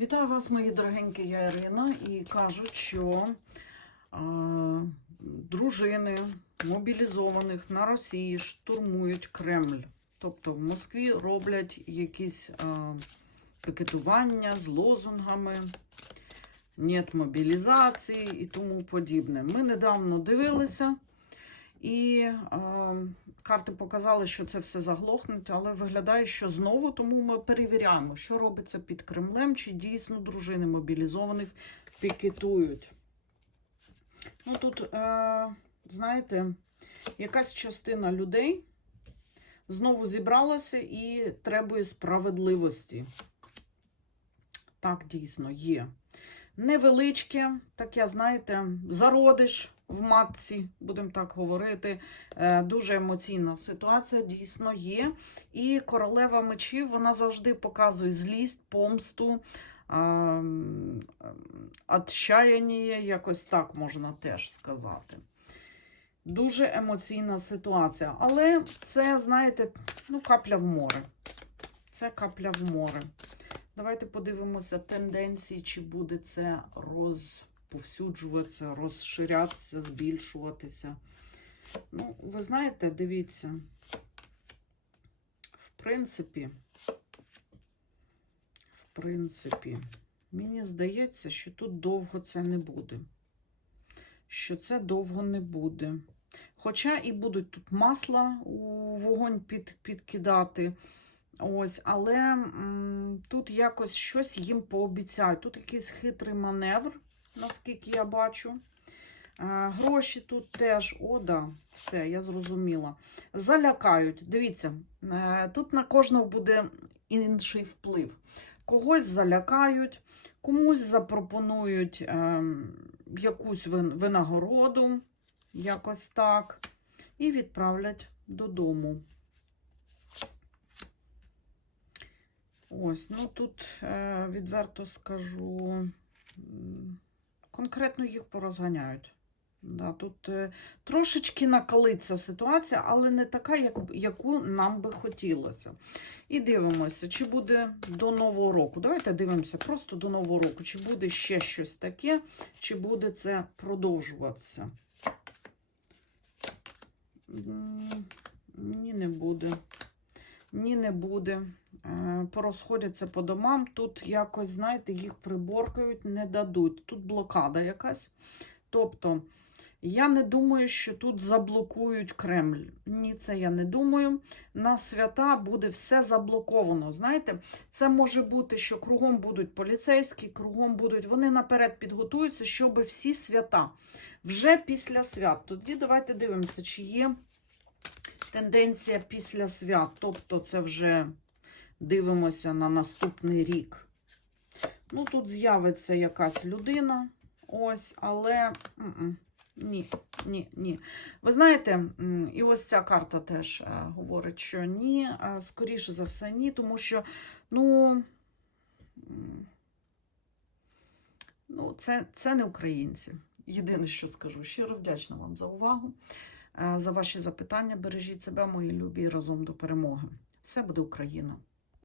Вітаю вас, мої дорогенькі, я Ірина, і кажуть, що а, дружини мобілізованих на Росії штурмують Кремль. Тобто в Москві роблять якісь а, пікетування з лозунгами, нет мобілізації і тому подібне. Ми недавно дивилися, і а, карти показали, що це все заглохнуть, але виглядає, що знову, тому ми перевіряємо, що робиться під Кремлем, чи дійсно дружини мобілізованих пікетують. Ну тут, е, знаєте, якась частина людей знову зібралася і требує справедливості. Так, дійсно, є. Невеличке, таке, знаєте, зародиш в матці, будемо так говорити. Е, Дуже емоційна ситуація дійсно є. І королева мечів вона завжди показує злість, помсту, отчаяння, якось так можна теж сказати. Дуже емоційна ситуація. Але це, знаєте, ну, капля в море. Це капля в море. Давайте подивимося тенденції, чи буде це розповсюджуватися, розширятися, збільшуватися. Ну, ви знаєте, дивіться, в принципі, в принципі, мені здається, що тут довго це не буде. Що це довго не буде. Хоча і будуть тут масла у вогонь під, підкидати. Ось, але м, тут якось щось їм пообіцяють. Тут якийсь хитрий маневр, наскільки я бачу. Е, гроші тут теж, о, да, все, я зрозуміла. Залякають. Дивіться, е, тут на кожного буде інший вплив. Когось залякають, комусь запропонують е, якусь вин- винагороду, якось так, і відправлять додому. Ось, ну тут е, відверто скажу, конкретно їх порозганяють. Да, тут е, трошечки накалиться ситуація, але не така, як, яку нам би хотілося. І дивимося, чи буде до Нового року. Давайте дивимося просто до Нового року, чи буде ще щось таке, чи буде це продовжуватися. Ні, не буде. Ні, не буде. Е, Порозходяться по домам. Тут якось, знаєте, їх приборкають, не дадуть. Тут блокада якась. Тобто, я не думаю, що тут заблокують Кремль. Ні, це я не думаю. На свята буде все заблоковано. Знаєте, це може бути, що кругом будуть поліцейські, кругом будуть. Вони наперед підготуються, щоб всі свята. Вже після свят. Тоді давайте дивимося, чи є тенденція після свят. Тобто, це вже дивимося на наступний рік. Ну, тут з'явиться якась людина. Ось, але ні, ні, ні. Ви знаєте, і ось ця карта теж е, говорить, що ні, а скоріше за все, ні, тому що, ну, ну це, це не українці. Єдине, що скажу, щиро вдячна вам за увагу, е, за ваші запитання. Бережіть себе, мої любі, разом до перемоги. Все буде Україна!